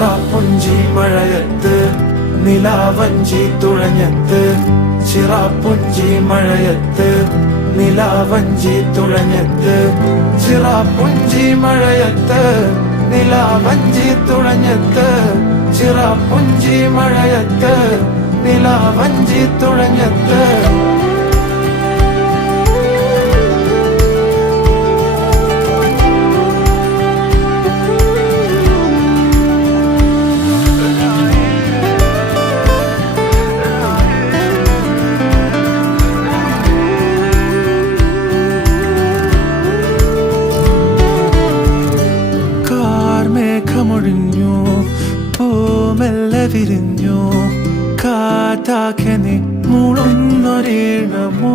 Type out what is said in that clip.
ചിറാപ്പുഞ്ചി മഴയത്ത് നിലാവഞ്ചി തുഴഞ്ഞത്ത് ചിറാപ്പുഞ്ചി മഴയത്ത് നിലാവഞ്ചി തുഴഞ്ഞത്ത് ചിറാപ്പുഞ്ചി മഴയത്ത് നിലാവഞ്ചി തുഴഞ്ഞത്ത് ചിറാപ്പുഞ്ചി മഴയത്ത് നിലാവഞ്ചി തുഴഞ്ഞത്ത് മേഘമൊഴിഞ്ഞു പൂമെല്ലെ വിരിഞ്ഞു കാറ്റാകെ നീ മൂളുന്നൊരീണമോ